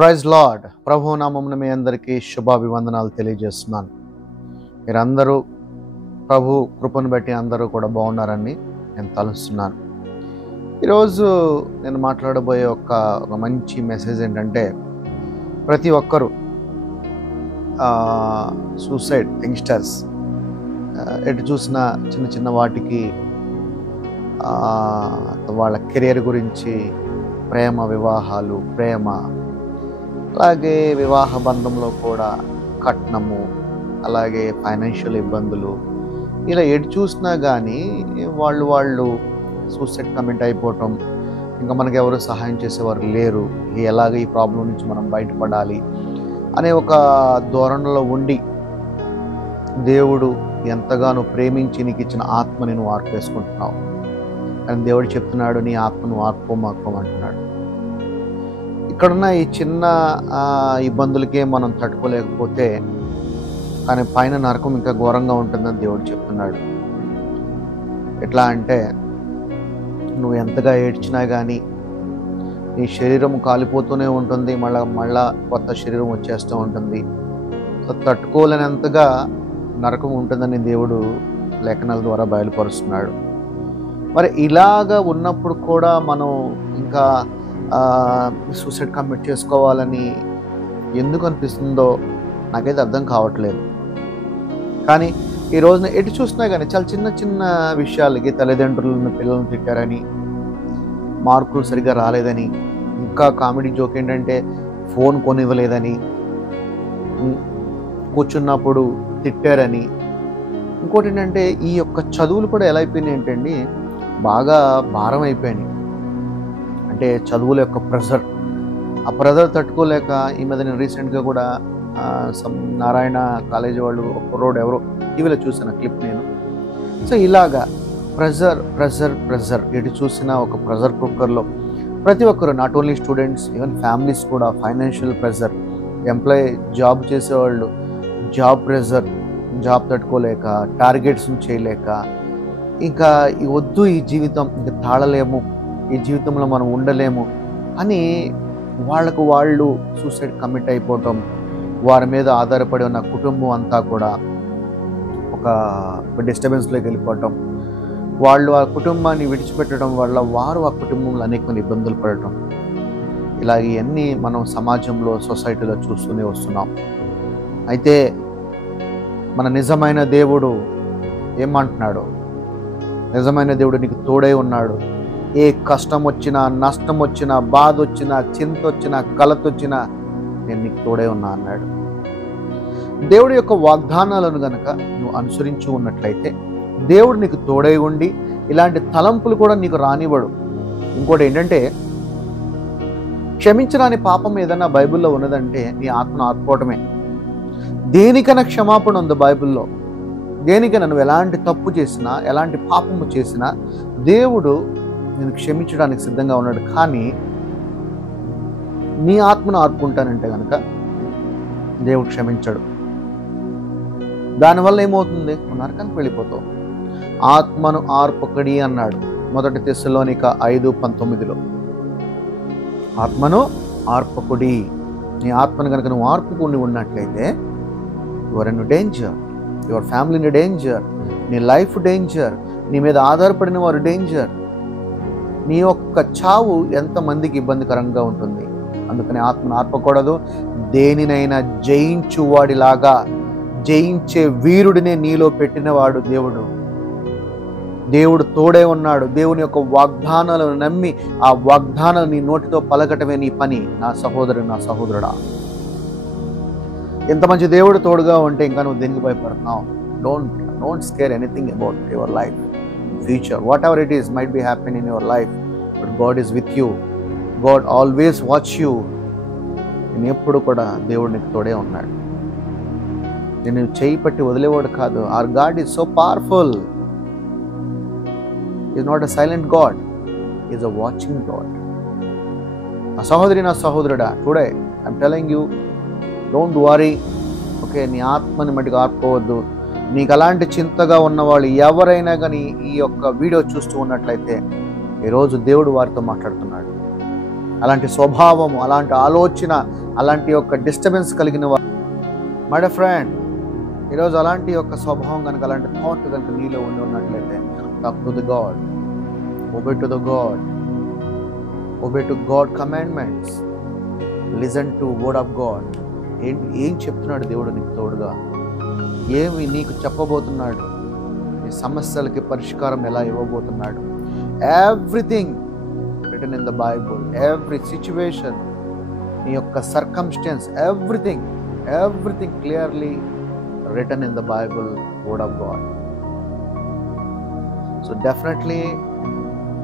Praise lord. ప్రభు నామమున మీ అందరికీ శుభాభివందనాలు తెలియజేస్తున్నాను. మీరందరూ ప్రభు కృపను బట్టి అందరూ కూడా బాగున్నారని నేను తలుస్తున్నాను. ఈరోజు నేను మాట్లాడబోయే ఒక మంచి మెసేజ్ ఏంటంటే, ప్రతి ఒక్కరూ సూసైడ్ యంగ్స్టర్స్ ఎటు చూసిన చిన్న చిన్న వాటికి వాళ్ళ కెరియర్ గురించి, ప్రేమ వివాహాలు, అలాగే వివాహ బంధంలో కూడా కట్నము, అలాగే ఫైనాన్షియల్ ఇబ్బందులు, ఇలా ఎటు చూసినా కానీ వాళ్ళు సూసైడ్ కమిట్ అయిపోవటం, ఇంకా మనకు ఎవరు సహాయం చేసేవారు లేరు, ఎలాగ ఈ ప్రాబ్లం నుంచి మనం బయటపడాలి అనే ఒక ధోరణిలో ఉండి, దేవుడు ఎంతగానో ప్రేమించి నీకు ఇచ్చిన ఆత్మని నువ్వు ఆర్పేసుకుంటున్నావు. కానీ దేవుడు చెప్తున్నాడు, నీ ఆత్మను ఆర్పుకోమంటున్నాడు. ఇక్కడున్న ఈ చిన్న ఇబ్బందులకే మనం తట్టుకోలేకపోతే కానీ పైన నరకం ఇంకా ఘోరంగా ఉంటుందని దేవుడు చెప్తున్నాడు. ఎట్లా అంటే, నువ్వు ఎంతగా ఏడ్చినా కానీ నీ శరీరం కాలిపోతూనే ఉంటుంది, మళ్ళా కొత్త శరీరం వచ్చేస్తూ ఉంటుంది. సో తట్టుకోలేనంతగా నరకం ఉంటుందని దేవుడు లేఖనాల ద్వారా బయలుపరుస్తున్నాడు. మరి ఇలాగా ఉన్నప్పుడు కూడా మనం ఇంకా సూసైడ్ కమిట్ చేసుకోవాలని ఎందుకు అనిపిస్తుందో నాకైతే అర్థం కావట్లేదు. కానీ ఈ రోజున ఎటు చూసినా కానీ చాలా చిన్న చిన్న విషయాలకి తల్లిదండ్రులను పిల్లలను తిట్టారని, మార్కులు సరిగ్గా రాలేదని, ఇంకా కామెడీ జోక్ ఏంటంటే ఫోన్ కొనివ్వలేదని, కూర్చున్నప్పుడు తిట్టారని, ఇంకోటి ఏంటంటే ఈ యొక్క చదువులు కూడా ఎలా అయిపోయినాయి ఏంటండి, బాగా భారం అయిపోయినాయి. అంటే చదువుల యొక్క ప్రెషర్, ఆ ప్రెషర్ తట్టుకోలేక ఈ మీద నేను రీసెంట్గా కూడా నారాయణ కాలేజీ వాళ్ళు ఒక రోడ్ ఎవరో టీవీలో చూసిన క్లిప్ నేను. సో ఇలాగా ప్రెషర్ ఎటు చూసినా ఒక ప్రెషర్ కుక్కర్లో ప్రతి ఒక్కరు, not only students, even families కూడా ఫైనాన్షియల్ ప్రెషర్, ఎంప్లాయీ జాబ్ చేసేవాళ్ళు జాబ్ ప్రెషర్, జాబ్ తట్టుకోలేక, టార్గెట్స్ చేయలేక, ఇంకా వద్దు ఈ జీవితం, ఇంకా తాళలేము, ఈ జీవితంలో మనం ఉండలేము అని వాళ్ళు సూసైడ్ కమిట్ అయిపోవటం, వారి మీద ఆధారపడి ఉన్న కుటుంబం అంతా కూడా ఒక డిస్టర్బెన్స్లోకి వెళ్ళిపోవటం, వాళ్ళు ఆ కుటుంబాన్ని విడిచిపెట్టడం వల్ల వారు ఆ కుటుంబంలో అనేక ఇబ్బందులు పడటం, ఇవన్నీ మనం సమాజంలో, సొసైటీలో చూస్తూనే వస్తున్నాం. అయితే మన నిజమైన దేవుడు ఏమంటున్నాడు? నిజమైన దేవుడు నీకు తోడై ఉన్నాడు. ఏ కష్టం వచ్చినా, నష్టం వచ్చినా, బాధ వచ్చినా, చింత వచ్చినా, కలత వచ్చినా నేను నీకు తోడై ఉన్నా అన్నాడు. దేవుడి యొక్క వాగ్దానాలను గనక నువ్వు అనుసరించి ఉన్నట్లయితే దేవుడు నీకు తోడై ఉండి ఇలాంటి తలంపులు కూడా నీకు రానివ్వడు. ఇంకోటి ఏంటంటే, క్షమించరాని పాపం ఏదైనా బైబిల్లో ఉన్నదంటే నీ ఆత్మను ఆర్పుకోవటమే. దేనికైనా క్షమాపణ ఉంది బైబిల్లో. దేనికైనా నువ్వు ఎలాంటి తప్పు చేసినా, ఎలాంటి పాపము చేసినా దేవుడు నేను క్షమించడానికి సిద్ధంగా ఉన్నాడు. కానీ నీ ఆత్మను ఆర్పుకుంటానంటే కనుక దేవుడు క్షమించడు. దానివల్ల ఏమవుతుంది? నరకానికి వెళ్ళిపోతావు. ఆత్మను ఆర్పకడి అన్నాడు 1 తెస్సలోనిక 5:19. ఆత్మను ఆర్పకుడి. నీ ఆత్మను కనుక నువ్వు ఆర్పుకుని ఉన్నట్లయితే your in danger, your family in danger, నీ లైఫ్ డేంజర్, నీ మీద ఆధారపడిన వారు డేంజర్. నీ యొక్క చావు ఎంతమందికి ఇబ్బందికరంగా ఉంటుంది. అందుకని ఆత్మను ఆర్పకూడదు. దేనినైనా జయించువాడిలాగా, జయించే వీరుడినే నీలో పెట్టినవాడు దేవుడు. దేవుడు తోడే ఉన్నాడు. దేవుని యొక్క వాగ్దానాలను నమ్మి ఆ వాగ్దానాలు నీ నోటితో పలకటమే నీ పని. నా సహోదరు, నా సహోదరుడా, ఎంత మంచి దేవుడు తోడుగా ఉంటే ఇంకా నువ్వు దేనికి భయపడుతున్నావు? Don't scare anything about your life, future, whatever it is might be happen in your life, but God is with you. God always watch you. నేను ఎప్పుడు కూడా దేవుడు నీకు తోడే ఉన్నాడు. నేను చేయి పట్టి వదిలేవాడు కాదు. Our God is so powerful. Is not a silent God, is a watching God. నా సహోదరి, నా సహోదరుడా, today I'm telling you, don't worry. Okay, నీ ఆత్మని మట్టిగా ఆర్పుకోవద్దు. నీకు అలాంటి చింతగా ఉన్నవాళ్ళు ఎవరైనా కానీ ఈ యొక్క వీడియో చూస్తూ ఉన్నట్లయితే ఈరోజు దేవుడు వారితో మాట్లాడుతున్నాడు. అలాంటి స్వభావము, అలాంటి ఆలోచన, అలాంటి యొక్క డిస్టర్బెన్స్ కలిగిన వారు మై ఫ్రెండ్, ఈరోజు అలాంటి యొక్క స్వభావం కనుక, అలాంటి థాట్ కనుక నీలో ఉండి ఉన్నట్లయితే, talk to the God, obey to the God, obey to God commandments, listen to word of God. ఏం చెప్తున్నాడు దేవుడు నీకు తోడుగా, ఏమి నీకు చెప్పబోతున్నాడు, నీ సమస్యలకి పరిష్కారం ఎలా ఇవ్వబోతున్నాడు. Everything return in the Bible, every situation, నీ యొక్క circumstance, everything clearly written in the Bible, word of God. So definitely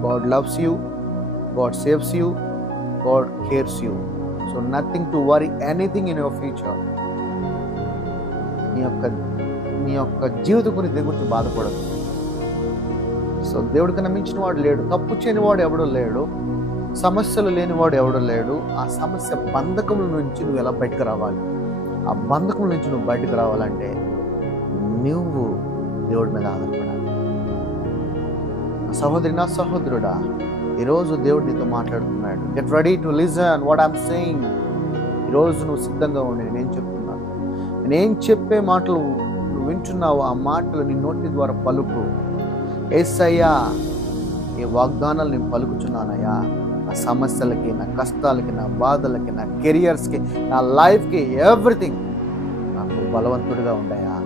God loves you, God saves you, God cares you. So nothing to worry anything in your future. నీ యొక్క జీవితం గురించి బాధపడదు. So దేవుడికి నమ్మించిన వాడు లేడు, తప్పు చేయని వాడు ఎవడో లేడు, సమస్యలు లేనివాడు ఎవడో లేడు. ఆ సమస్య బంధకముల నుంచి నువ్వు ఎలా బయటకు రావాలి, ఆ బంధకం నుంచి నువ్వు బయటకు రావాలంటే నువ్వు దేవుడి మీద ఆధారపడాలి. నా సహోదరి, నా సహోదరుడా, ఈరోజు దేవుడు నీతో మాట్లాడుతున్నాడు. Get ready to listen what I'm saying. ఈరోజు నువ్వు సిద్ధంగా ఉండి నేను చెప్తున్నాను, నేనేం చెప్పే మాటలు నువ్వు వింటున్నావు, ఆ మాటలు నీ నోటి ద్వారా పలుకు. యేసయ్యా, ఈ వాగ్దానాలు నేను పలుకుచున్నానయ్యా, నా సమస్యలకి, నా కష్టాలకి, నా బాధలకి, నా కెరియర్స్కి, నా లైఫ్కి, ఎవ్రీథింగ్ నాకు బలవంతుడిగా ఉండయా,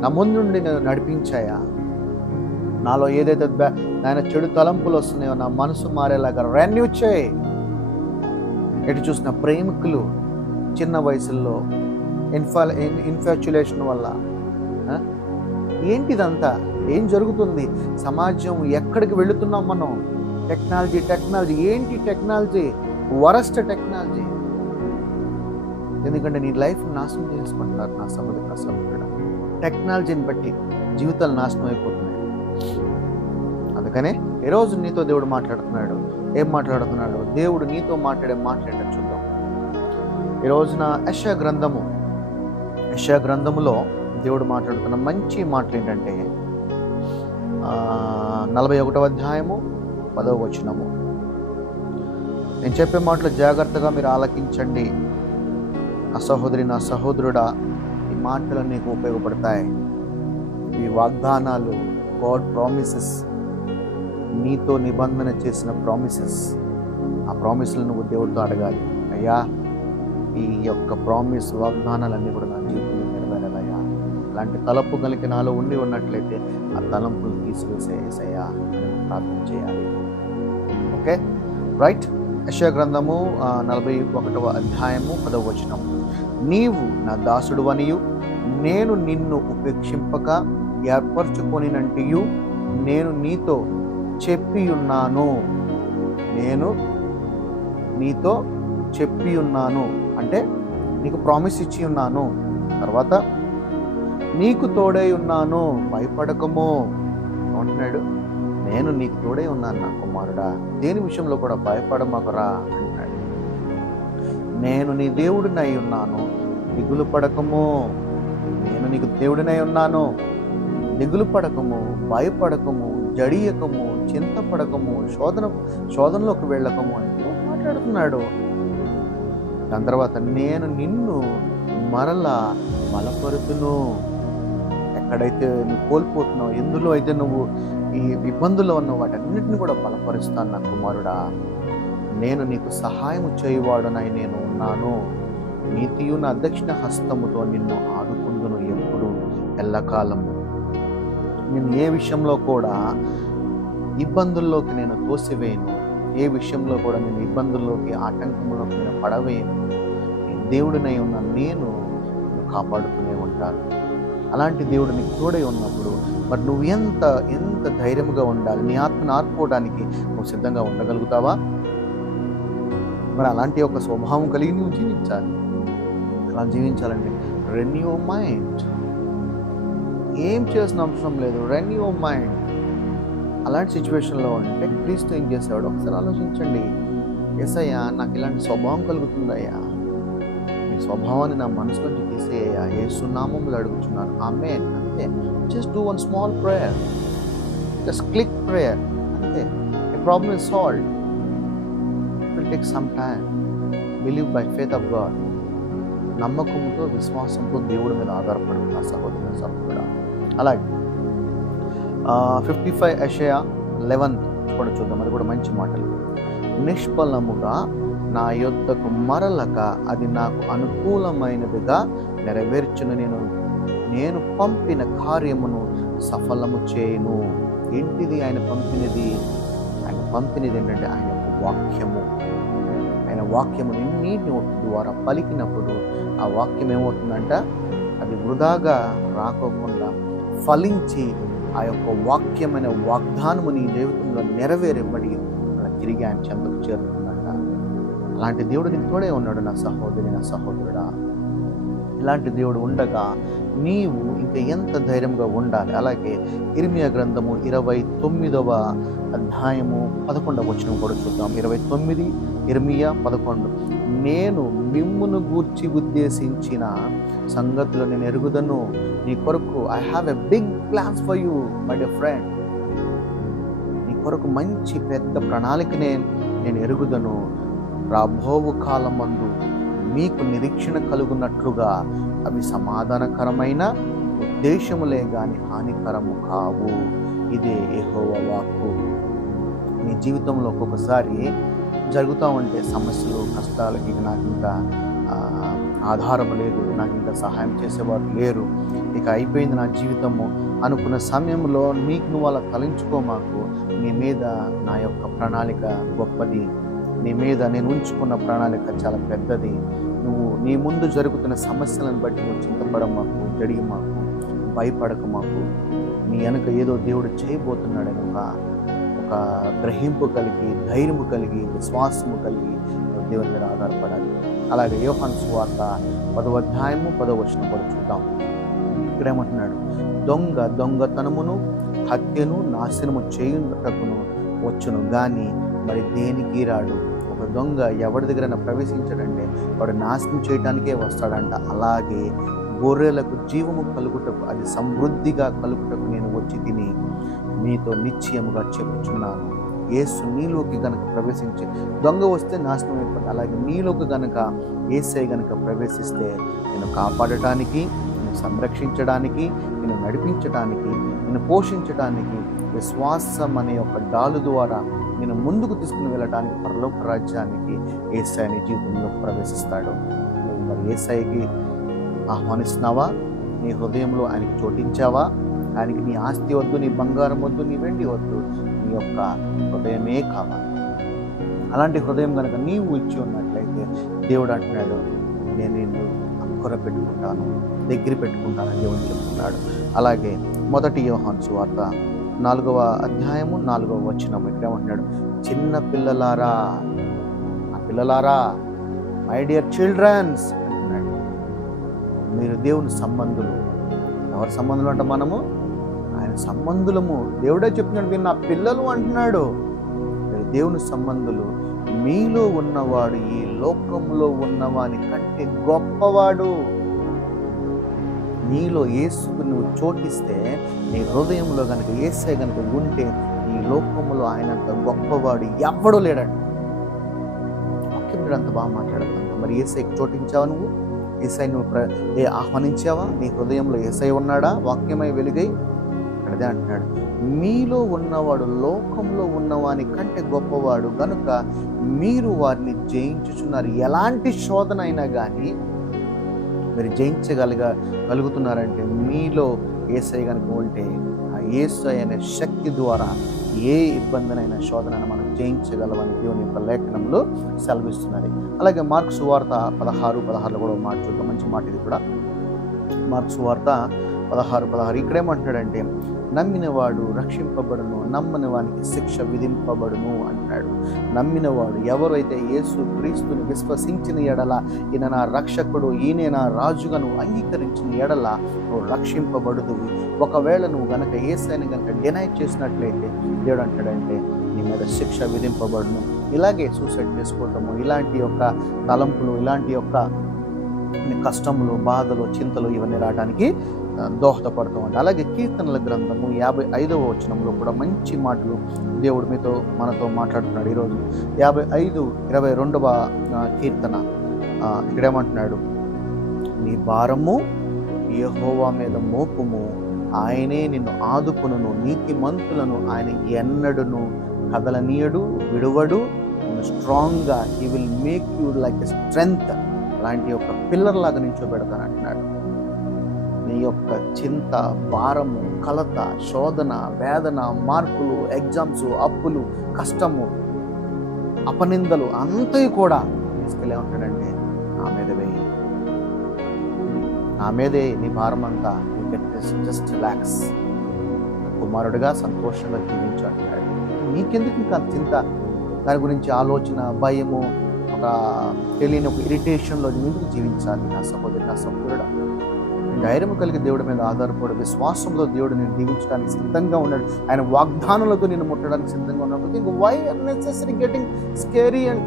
నా ముందుండి నేను నడిపించాయా. నాలో ఏదైతే ఆయన చెడు తలంపులు వస్తున్నాయో నా మనసు మారేలాగా రెన్యూ చేయి. ఎటు చూసిన ప్రేమికులు చిన్న వయసుల్లో ఇన్ఫాచ్యులేషన్ వల్ల ఏంటిదంతా, ఏం జరుగుతుంది, సమాజం ఎక్కడికి వెళుతున్నాం మనం, టెక్నాలజీ ఏంటి టెక్నాలజీ, వరస్ట్ టెక్నాలజీ. ఎందుకంటే నీ లైఫ్ నాశనం చేసుకుంటున్నారు నా సముద్ర టెక్నాలజీని బట్టి జీవితాలు నాశనం అయిపోతున్నాయి. అందుకనే ఈరోజు నీతో దేవుడు మాట్లాడుతున్నాడు. ఏం మాట్లాడుతున్నాడు దేవుడు నీతో మాట్లాడే చూద్దాం. ఈ రోజున యెషయా గ్రంథములో దేవుడు మాట్లాడుతున్న మంచి మాటలు ఏంటంటే 41వ అధ్యాయము 10వ వచనము. నేను చెప్పే మాటలు జాగ్రత్తగా మీరు ఆలకించండి. నా సహోదరి, నా సహోదరుడా, ఈ మాటలు నీకు ఉపయోగపడతాయి. ఈ వాగ్దానాలు, గాడ్ ప్రామిసెస్, నీతో నిబంధన చేసిన ప్రామిసెస్. ఆ ప్రామిస్లు నువ్వు దేవుడితో అడగాలి. అయ్యా, ఈ యొక్క ప్రామిస్ వాగ్దానాలన్నీ కూడా నా జీవితంలో నెరవేరాలయ్యా. అలాంటి తలంపు కలిగి నాలో ఉండి ఉన్నట్లయితే ఆ తలంపులు తీసివేసేసయ్యా ప్రార్థన చేయాలి. Okay, right. యెషయా గ్రంథము 41వ అధ్యాయము 10వ వచనం. నీవు నా దాసుడువనియు నేను నిన్ను ఉపేక్షింపక ఏర్పరచుకొనినంటియు నేను నీతో చెప్పియున్నాను. నేను నీతో చెప్పియున్నాను అంటే నీకు ప్రామిస్ ఇచ్చి ఉన్నాను. తర్వాత నీకు తోడై ఉన్నాను, భయపడకము అంటున్నాడు. నేను నీకు తోడై ఉన్నాను నా కుమారుడా, దేని విషయంలో కూడా భయపడమకురా అంటున్నాడు. నేను నీ దేవుడినై ఉన్నాను, దిగులు పడకము. నేను నీకు దేవుడినై ఉన్నాను, దిగులు పడకము, భయపడకము, జడియకము, చింతపడకము, శోధనలోకి వెళ్ళకము అని మాట్లాడుతున్నాడు. దాని తర్వాత నేను నిన్ను మరలా బలపరుతును. ఎక్కడైతే నువ్వు కోల్పోతున్నావు, ఎందులో అయితే నువ్వు ఈ ఇబ్బందుల్లో ఉన్నావు, వాటన్నిటిని కూడా బలపరుస్తాను నా కుమారుడా. నేను నీకు సహాయము చేయువాడునై నేను ఉన్నాను. నీతియు నా దక్షిణ హస్తముతో నిన్ను ఆదుకుందును ఎప్పుడు ఎల్లకాలము. నేను ఏ విషయంలో కూడా ఇబ్బందుల్లోకి నేను తోసివేయను, ఏ విషయంలో కూడా నేను ఇబ్బందుల్లోకి, ఆటంకంలోకి నేను పడవేయను. దేవుడినై ఉన్న నేను కాపాడుతూనే ఉంటాను. అలాంటి దేవుడు నీకు తోడై ఉన్నప్పుడు మరి నువ్వు ఎంత ధైర్యంగా ఉండాలి. నీ ఆత్మను ఆర్పుకోవడానికి నువ్వు సిద్ధంగా ఉండగలుగుతావా? మరి అలాంటి ఒక స్వభావం కలిగి నువ్వు జీవించాలి. అలా జీవించాలంటే రెన్యూ మైండ్. ఏం చేసిన అవసరం లేదు, రెన్యూ మైండ్. అలాంటి సిచ్యువేషన్లో ఉంటే క్రీస్తు ఏం చేసేవాడు ఒకసారి ఆలోచించండి. యేసయ్యా, నాకు ఇలాంటి స్వభావం కలుగుతుందయ్యా, ఈ స్వభావాన్ని నా మనసులోంచి తీసేయ్యా, యేసు నామములో అడుగుతున్నాను, ఆమేన్. అంతే. Just do one small prayer, just click prayer, అంతే. The problem is solved. It will take some time. Believe by faith of God. నమ్మకంతో విశ్వాసంతో దేవుడి మీద ఆధారపడు నా సహోదరుడు సహోదరుడా. అలాగే 55 యెషయా 11 కూడా చూద్దాం. అది కూడా మంచి మాటలు. నిష్ఫలముగా నా యొద్దకు మరలక అది నాకు అనుకూలమైనదిగా నెరవేర్చును. నేను పంపిన కార్యమును సఫలము చేయను. ఏంటిది ఆయన పంపినది? ఆయన పంపినది ఏంటంటే ఆయన యొక్క వాక్యము. ఆయన వాక్యము నీ నోటి ద్వారా పలికినప్పుడు ఆ వాక్యం ఏమవుతుందంట? అది వృధాగా రాకోకుండా ఫలించి ఆ యొక్క వాక్యమైన వాగ్దానము నీ జీవితంలో నెరవేరబడి అలా తిరిగి ఆయన చెంతకు చేరుతుందంట. అలాంటి దేవుడు నీకు తోడే ఉన్నాడు నా సహోదరి, నా సహోదరుడా. ఇలాంటి దేవుడు ఉండగా నీవు ఇంకా ఎంత ధైర్యంగా ఉండాలి. అలాగే ఇర్మియా గ్రంథము 29వ అధ్యాయము 11వ వచనం కూడా చూద్దాం. 29 ఇర్మియా 11. నేను మిమ్మును గూర్చి ఉద్దేశించిన సంగతులు నేను ఎరుగుదను. నీ కొరకు I have a big plans for you my dear friend. నీ కొరకు మంచి పెద్ద ప్రణాళికనే నేను ఎరుగుదను. రాబోవు కాలమందు మీకు నిరీక్షణ కలుగునట్లుగా అవి సమాధానకరమైన ఉద్దేశములే గాని హానికరము కావు. ఇదే యెహోవా వాక్కు. నీ జీవితంలో ఒక్కొక్కసారి జరుగుతూ ఉంటే సమస్యలు, కష్టాలకి నాకు ఇంకా ఆధారం లేదు, నాకు ఇంకా సహాయం చేసేవారు లేరు, ఇక అయిపోయింది నా జీవితము అనుకున్న సమయంలో నీకు నువ్వు అలా తలంచుకోమాకు. నీ మీద నా యొక్క ప్రణాళిక గొప్పది. నీ మీద నేను ఉంచుకున్న ప్రణాళిక చాలా పెద్దది. నువ్వు నీ ముందు జరుగుతున్న సమస్యలను బట్టి నువ్వు చింతపడమాకు, జడియమాకు, భయపడకమాకు. నీ వెనుక ఏదో దేవుడు చేయబోతున్నాడని ఒక గ్రహింపు కలిగి, ధైర్యము కలిగి, విశ్వాసము కలిగి దేవుని మీద ఆధారపడాలి. అలాగే యోహాను సువార్త 10వ అధ్యాయము 10వ వచనం కూడా చూద్దాం. ఇక్కడేమంటున్నాడు? దొంగతనమును, హత్యను, నాశనము చేయుటకును వచ్చును గాని మరి దేనికి రాడు. ఒక దొంగ ఎవరి దగ్గరైనా ప్రవేశించాడంటే వాడు నాశనం చేయడానికే వస్తాడంట. అలాగే గొర్రెలకు జీవము కలుగుటకు, అది సమృద్ధిగా కలుగుటకు నేను వచ్చి తిని మీతో నిశ్చయముగా చెప్పుచున్నాను. యేసు నీలోకి గనక ప్రవేశించి, దొంగ వస్తే నాశనం అయిపోతుంది. అలాగే నీలోకి గనక యేసయ్య గనక ప్రవేశిస్తే నేను కాపాడటానికి, నేను సంరక్షించడానికి, నేను నడిపించడానికి, నేను పోషించడానికి, విశ్వాసం అనే ఒక డాలు ద్వారా నేను ముందుకు తీసుకుని వెళ్ళడానికి, పరలోక రాజ్యానికి యేసయ్య నీ జీవితంలో ప్రవేశిస్తాడు. నువ్వు మరి యేసయ్యకి ఆహ్వానిస్తున్నావా? నీ హృదయంలో ఆయనకి చోటించావా? ఆయనకి నీ ఆస్తి వద్దు, నీ బంగారం వద్దు, నీ వెండి వద్దు, నీ యొక్క హృదయమే కావాలి. అలాంటి హృదయం కనుక నీవు ఇచ్చి ఉన్నట్లయితే దేవుడు అంటున్నాడు, నేను నిన్ను అక్కర పెట్టుకుంటాను, దగ్గర పెట్టుకుంటానని దేవుడు చెప్తున్నాడు. అలాగే 1 యోహాను సువార్త 4వ అధ్యాయము 4వ వచనం ఇక్కడ ఏమంటున్నాడు? చిన్న పిల్లలారా, ఆ పిల్లలారా, మై డియర్ చిల్డ్రన్స్ అంటున్నాడు. మీరు దేవుని సంబంధులు. ఎవరి సంబంధులు అంట? మనము ఆయన సంబంధులము. దేవుడే చెప్తున్నాడు, మీరు నా పిల్లలు అంటున్నాడు. మీరు దేవుని సంబంధులు. మీలో ఉన్నవాడు ఈ లోకంలో ఉన్నవాని కంటే గొప్పవాడు. నీలో యేసుకు నువ్వు చోటిస్తే, నీ హృదయంలో కనుక యేసయ్య కనుక ఉంటే, ఈ లోకంలో ఆయనంత గొప్పవాడు ఎవ్వడూ లేడంట. వాక్యం అంత బాగా మాట్లాడుతుంది. మరి యేసయ్యకు చోటించావా? నువ్వు యేసయ్య నువ్వు ఆహ్వానించావా? నీ హృదయంలో యేసయ్య ఉన్నాడా? వాక్యమై వెలుగై అక్కడదే అంటున్నాడు, మీలో ఉన్నవాడు లోకంలో ఉన్నవాని కంటే గొప్పవాడు గనుక మీరు వారిని జయించుచున్నారు. ఎలాంటి శోధన అయినా కానీ మీరు జయించగలుగుతున్నారంటే మీలో యేసయ్య కనుక ఉంటే, ఆ యేసయ్య అనే శక్తి ద్వారా ఏ ఇబ్బందినైనా శోధనను మనం జయించగలమని దేవుని యొక్క లేఖనంలో సెలవిస్తున్నది. అలాగే మార్కు సువార్త 16:16 కూడా మాట చూద్దాం. మంచి మాట ఇది కూడా. మార్కు సువార్త 16:16 ఇక్కడేమంటున్నాడంటే, నమ్మినవాడు రక్షింపబడును, నమ్మని వానికి శిక్ష విధింపబడును అంటున్నాడు. నమ్మినవాడు ఎవరైతే యేసు క్రీస్తుని విశ్వసించిన ఎడల, ఈయన నా రక్షకుడు, ఈయనే నా రాజుగా నువ్వు అంగీకరించిన ఎడల నువ్వు రక్షింపబడుదు. ఒకవేళ నువ్వు గనక యేసయ్యని గనక డినై చేసినట్లయితే దేవుడు అంటాడంటే నీ మీద శిక్ష విధింపబడును. ఇలాగే సూసైడ్ చేసుకోవటము, ఇలాంటి యొక్క తలంపులు, ఇలాంటి యొక్క కష్టములు, బాధలు, చింతలు ఇవన్నీ రావడానికి దోహదపడుతూ ఉంటాయి. అలాగే కీర్తనల గ్రంథము 55వ వచనంలో కూడా మంచి మాటలు దేవుడు మనతో మాట్లాడుతున్నాడు. ఈరోజు 55:22 కీర్తన ఇక్కడేమంటున్నాడు? నీ భారము యెహోవా మీద మోపుము, ఆయనే నిన్ను ఆదుకొనును. నీతిమంతులను ఆయన ఎన్నడును కదలనీయడు, విడువడు. నిన్ను స్ట్రాంగ్గా he will make you like a strength, అలాంటి ఒక పిల్లర్ లాగా నిల్చోబెడతాను అంటున్నాడు. నీ యొక్క చింత, భారము, కలత, శోధన, వేదన, మార్కులు, ఎగ్జామ్స్, అప్పులు, కష్టము, అపనిందలు అంతవి కూడా తీసుకెళ్ళే ఉంటాడంటే నా మీద వేయి, నా మీదే నీ భారం అంతా, జస్ట్ రిలాక్స్, కుమారుడిగా సంతోషంగా జీవించు అంటున్నాడు. నీకెందుకు ఇంకా చింత, దాని గురించి ఆలోచన, భయము, ఒక తెలియని ఒక ఇరిటేషన్లో నువ్వు ఎందుకు జీవించాలి? నా సహోదరి, నా సహోదరుడా, ధైర్యం కలిగి దేవుడి మీద ఆధారపడి విశ్వాసంలో దేవుడు నేను దీవించడానికి సిద్ధంగా ఉన్నాడు. ఆయన వాగ్దానాలతో నేను ముట్టడానికి సిద్ధంగా ఉన్నాడు. Why unnecessary getting scary and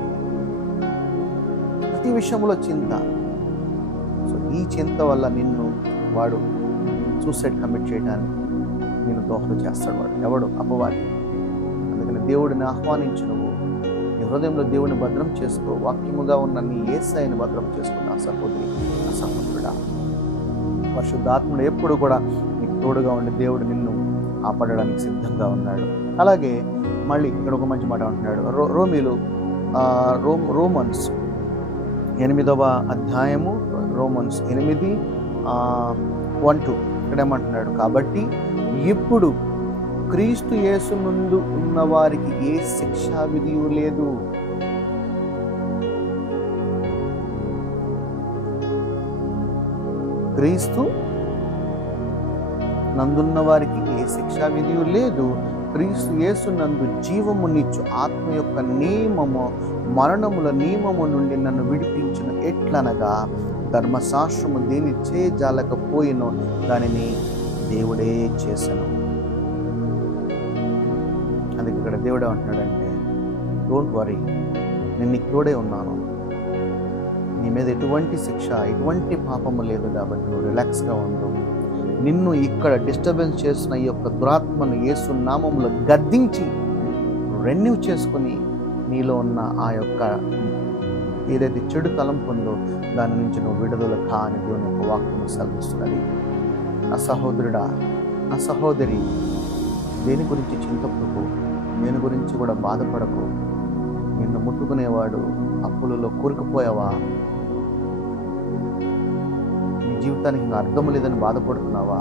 ప్రతి విషయంలో చింత. సో ఈ చింత వల్ల నిన్ను వాడు సూసైడ్ కమిట్ చేయడానికి నేను దోహదం చేస్తాడు. వాడు ఎవడు? అపవాది. అందుకని దేవుడిని ఆహ్వానించు, నువ్వు నీ హృదయంలో దేవుడిని భద్రం చేసుకో, వాక్యముగా ఉన్న నీ యేసయ్యను భద్రం చేసుకో నా సహోదరి, నా సహోదరుడా. పరిశుద్ధాత్ముడు ఎప్పుడు కూడా నీకు తోడుగా ఉండి దేవుడు నిన్ను ఆపడడానికి సిద్ధంగా ఉన్నాడు. అలాగే మళ్ళీ ఇక్కడ ఒక మంచి మాట అంటున్నాడు. రోమన్స్ 8వ అధ్యాయము, రోమన్స్ 8:1-2 ఇక్కడ ఏమంటున్నాడు? కాబట్టి ఇప్పుడు క్రీస్తు యేసు ముందు ఉన్న వారికి ఏ శిక్షా విధియు లేదు. క్రీస్తు నందున్న వారికి ఏ శిక్షా విధియు లేదు. క్రీస్తు యేసు నందు జీవమునిచ్చు ఆత్మ యొక్క నియమము మరణముల నియమము నుండి నన్ను విడిపించిన ఎట్లనగా ధర్మశాస్త్రము దేని చేయజాలకపోయినో దానిని దేవుడే చేసెను. అందుకే ఇక్కడ దేవుడే అంటున్నాడంటే, డోంట్ వరీ, నేను నీకు తోడే ఉన్నాను, నీ మీద ఎటువంటి శిక్ష, ఎటువంటి పాపము లేదు, కాబట్టి నువ్వు రిలాక్స్గా ఉండు. నిన్ను ఇక్కడ డిస్టర్బెన్స్ చేసిన ఈ యొక్క దురాత్మను యేసు నామములో గద్దించి రెన్యూ చేసుకుని నీలో ఉన్న ఆ యొక్క ఏదైతే చెడు తలంపు ఉందో దాని నుంచి నువ్వు విడుదల కా అని దేవుని యొక్క వాక్యం సెలవిస్తున్నది. నా సహోదరుడా, నా సహోదరి, దేని గురించి చింతపడకు, దేని గురించి కూడా బాధపడకు. నిన్ను ముట్టుకునేవాడు అప్పులలో కూరుకుపోయావా? నీ జీవితానికి ఇంకా అర్థం లేదని బాధపడుతున్నావా?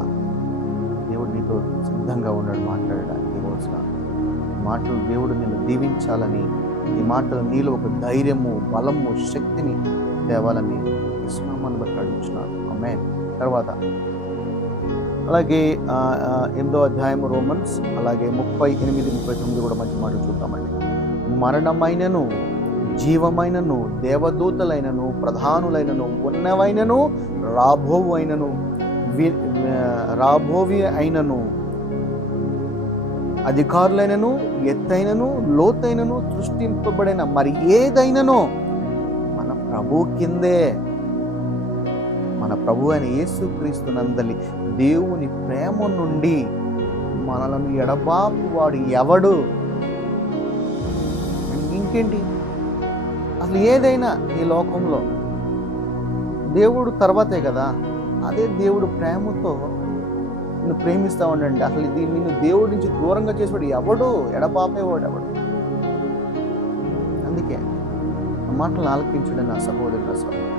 దేవుడు నీతో సిద్ధంగా ఉన్నాడు మాట్లాడడానికి. ఈ రోజున మాటలు దేవుడు నిన్ను దీవించాలని, ఈ మాటలు నీలో ఒక ధైర్యము, బలము, శక్తిని తేవాలని ఇస్లామాన్ని బట్టి అడుగుతున్నాను. ఆమేన్. తర్వాత అలాగే 8వ అధ్యాయం రోమన్స్, అలాగే 38-39 కూడా మంచి మాటలు చూద్దామండి. మరణమైనను జీవమైనను దేవదూతలైనను ప్రధానులైనను ఉన్నవైనను రాబోవి అయినను అధికారులైనను ఎత్తైనను లోతైనను సృష్టింపబడిన మరి ఏదైనను మన ప్రభు కిందే. మన ప్రభు అయిన యేసుక్రీస్తు నందలి దేవుని ప్రేమ నుండి మనలను ఎడబాపు వాడు ఎవడు? ఇంకేంటి? అసలు ఏదైనా ఈ లోకంలో దేవుడు తర్వాతే కదా. అదే దేవుడు ప్రేమతో నిన్ను ప్రేమిస్తా ఉండండి. అసలు ఇది నిన్ను దేవుడి నుంచి దూరంగా చేసేవాడు ఎవడు? ఎడబాపేవాడు ఎవడు? అందుకే ఆ మాటలు ఆలకించండి నా సహోదరు, నా సహోదరు.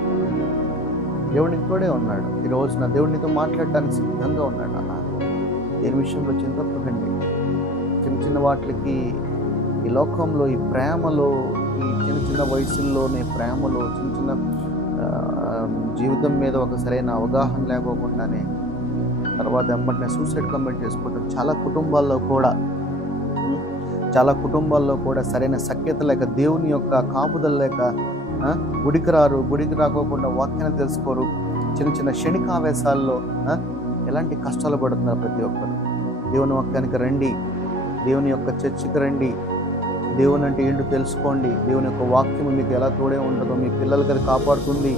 దేవుడికి తోడే ఉన్నాడు. ఈ రోజున దేవుడినితో మాట్లాడటానికి సిద్ధంగా ఉన్నాడు. అన్న దేని విషయంలో చింతపడకండి. చిన్న చిన్న వాటికి ఈ లోకంలో, ఈ ప్రేమలో, ఈ చిన్న చిన్న వయసుల్లోనే ప్రేమలో, చిన్న చిన్న జీవితం మీద ఒక సరైన అవగాహన లేకోకుండానే తర్వాత వెంబటనే సూసైడ్ కమిట్ చేసుకోవడం చాలా కుటుంబాల్లో కూడా సరైన సఖ్యత లేక, దేవుని యొక్క కాపుదల లేక, గుడికి రాకోకుండా వాక్యాన్ని తెలుసుకోరు. చిన్న చిన్న క్షణికావేశాల్లో ఎలాంటి కష్టాలు పడుతున్నారు ప్రతి ఒక్కరు. దేవుని వాక్యానికి రండి, దేవుని యొక్క చర్చికి రండి, దేవుని అంటే ఏంటో తెలుసుకోండి. దేవుని యొక్క వాక్యం మీకు ఎలా తోడే ఉంటుందో, మీ పిల్లలకి అది కాపాడుతుంది,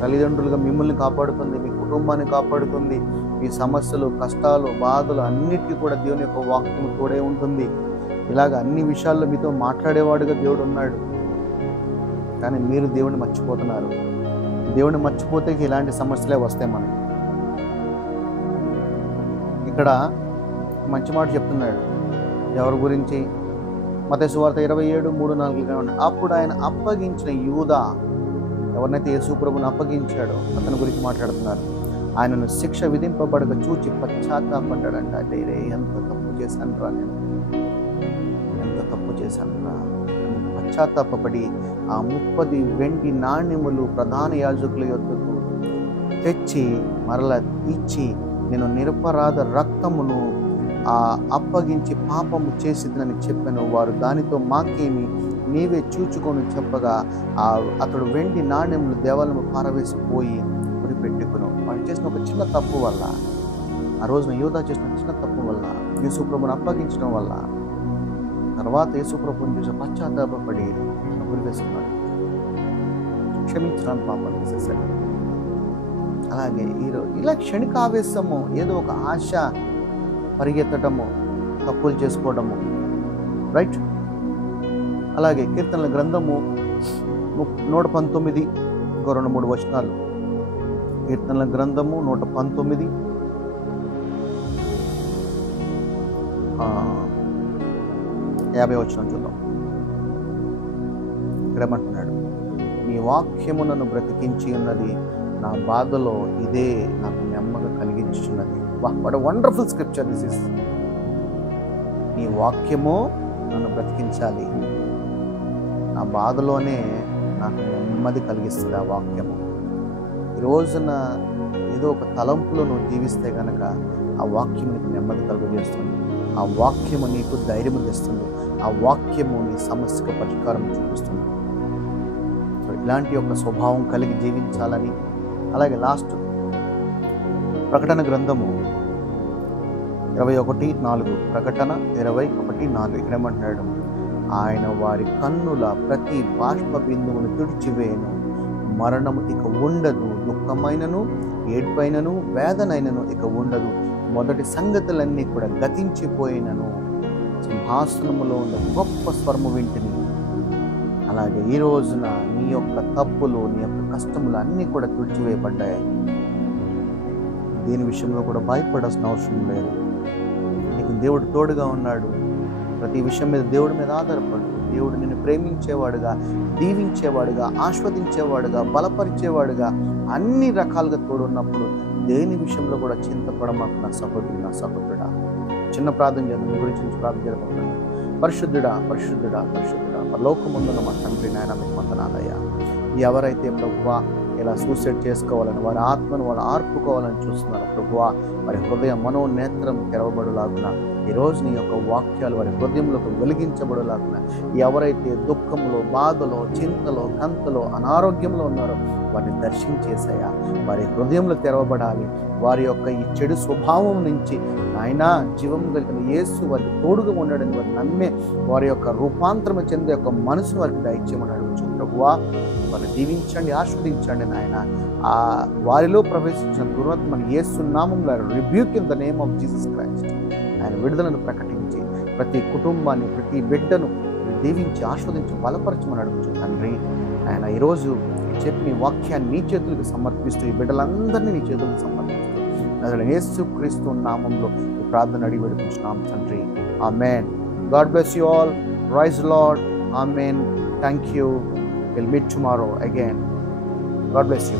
తల్లిదండ్రులుగా మిమ్మల్ని కాపాడుతుంది, మీ కుటుంబాన్ని కాపాడుతుంది. మీ సమస్యలు, కష్టాలు, బాధలు అన్నిటికీ కూడా దేవుని యొక్క వాక్యం తోడే ఉంటుంది. ఇలాగ అన్ని విషయాల్లో మీతో మాట్లాడేవాడుగా దేవుడు ఉన్నాడు. కానీ మీరు దేవుడిని మర్చిపోతున్నారు. దేవుడిని మర్చిపోతే ఇలాంటి సమస్యలే వస్తాయి మనకి. ఇక్కడ మంచి మాట చెప్తున్నాడు ఎవరి గురించి? మత్తయి సువార్త 27:3-4 అప్పుడు ఆయన అప్పగించిన యూదా, ఎవరినైతే యేసు ప్రభువును అప్పగించాడో అతని గురించి మాట్లాడుతున్నారు. ఆయనను శిక్ష విధింపబడక చూచి పశ్చాత్తాపడ్డాడంట. అంటే ఎంత తప్పు చేశాను రా, నేను ఎంత తప్పు చేశాను రా. పశ్చాత్తాపడి ఆ 30 వెండి నాణ్యములు ప్రధాన యాజకుల యొద్దకు తెచ్చి మరలా ఇచ్చి, నేను నిరపరాధ రక్తమును అప్పగించి పాపము చేసిదని చెప్పాను. వారు దానితో మాకేమి, నీవే చూచుకొని చెప్పగా అతడు వెండి నాణ్యములు దేవాలయము పారవేసిపోయి ఉరిపెట్టుకును. వాడు చేసిన ఒక చిన్న తప్పు వల్ల, ఆ రోజున యూదా చేసిన చిన్న తప్పు వల్ల, యేసు ప్రభువును అప్పగించడం వల్ల, తర్వాత యేసు ప్రభువుని చూసి పశ్చాత్తాపడి ఉరి వేసుకున్నాడు. క్షమించడానికి పాపం చేసేసాడు. అలాగే ఈరోజు ఇలా క్షణిక ఆవేశము, ఏదో ఒక ఆశ, పరిగెత్తటము, తప్పులు చేసుకోవడము, రైట్. అలాగే కీర్తనల గ్రంథము 119 ఇంకో 2-3 వచనాలు. కీర్తనల గ్రంథము 119 50 వచనం చూద్దాం. ఇక్కడ ఏమంటున్నాడు? నీ వాక్యము నన్ను బ్రతికించి ఉన్నది, నా బాధలో ఇదే నాకు నెమ్మది కలిగించున్నది. What wonderful scripture this is. నీ వాక్యము నన్ను బ్రతికించాలి, నా బాధలోనే నాకు నెమ్మది కలిగిస్తుంది ఆ వాక్యము. ఈ రోజున ఏదో ఒక తలంపులో నువ్వు జీవిస్తే కనుక ఆ వాక్యం నీకు నెమ్మది కలుగజేస్తుంది, ఆ వాక్యము నీకు ధైర్యం తెస్తుంది, ఆ వాక్యము నీ సమస్యకు పరిష్కారం చూపిస్తుంది. సో ఇలాంటి ఒక స్వభావం కలిగి జీవించాలని. అలాగే లాస్ట్ ప్రకటన గ్రంథము 21:4, ప్రకటన 21:4 ఇక్కడ ఏమంటున్నాడు? ఆయన వారి కన్నుల ప్రతి బాష్ప బిందువును తుడిచివేయను, మరణము ఇక ఉండదు, దుఃఖమైనను ఏడ్పైనను వేదనైనను ఇక ఉండదు, మొదటి సంగతులన్నీ కూడా గతించిపోయినను. సింహాసనములో ఉన్న గొప్ప స్వరము వింటిని. అలాగే ఈ రోజున నీ యొక్క తప్పులు, నీ యొక్క కష్టములు అన్నీ కూడా తుడిచివేయబడ్డాయి. దీని విషయంలో కూడా భయపడాల్సిన అవసరం లేదు. నీకు దేవుడు తోడుగా ఉన్నాడు. ప్రతి విషయం మీద దేవుడి మీద ఆధారపడు. దేవుడు నిన్ను ప్రేమించేవాడుగా, దీవించేవాడుగా, ఆస్వాదించేవాడుగా, బలపరిచేవాడుగా, అన్ని రకాలుగా తోడున్నప్పుడు దేని విషయంలో కూడా చింతపడమాకు నా సహోదరుడు, నా సహోదరుడా. చిన్న ప్రార్థన చేద్దాం. మీ గురించి ప్రార్థన చేద్దాం. పరిశుద్ధుడా, పరిశుద్ధుడా, పరిశుద్ధుడా, పరలోకమందున్న మా తండ్రి నాయన, మీకు వందనాలయ్యా. ఎవరైతే ప్రభువా ఇలా సూసైడ్ చేసుకోవాలని, వారి ఆత్మను వాళ్ళు ఆర్పుకోవాలని చూస్తున్నారు ప్రభువా, వారి హృదయ మనోనేత్రం తెరవబడులాగున ఈరోజు నీ యొక్క వాక్యాలు వారి హృదయంలోకి వెలిగించబడులాగున, ఎవరైతే దుఃఖంలో, బాధలో, చింతలో, కంతలో, అనారోగ్యంలో ఉన్నారో వారిని దర్శించేసాయా. వారి హృదయంలో తెరవబడాలి. వారి యొక్క ఈ చెడు స్వభావం నుంచి నాయనా జీవం కలిగిన యేసు వారికి తోడుగా ఉన్నాడని వారు నమ్మే వారి యొక్క రూపాంతరం చెందే యొక్క మనసు వారికి దయచేయమని అడుగుచు ప్రభువా. వారిని దీవించండి, ఆస్వాదించండి నాయన. ఆ వారిలో ప్రవేశించిన దురాత్మను యేసు నామములో rebuke in the name of Jesus Christ. ఆయన విడుదలను ప్రకటించి ప్రతి కుటుంబాన్ని, ప్రతి బిడ్డను దీవించి ఆస్వాదించి బలపరచమని అడుగుచు తండ్రి. ఆయన ఈరోజు చెప్పిన వాక్యాన్ని నీ చేతులకు సమర్పిస్తూ, ఈ బిడ్డలందరినీ నీ చేతులకు సమర్పిస్తూ అసలు యేసుక్రీస్తు నామంలో ఈ ప్రార్థన అడిగి వేడుకుంటున్నాం తండ్రి. Amen. God bless you all. Praise lord. Amen. Thank you. Will meet tomorrow again. God bless you.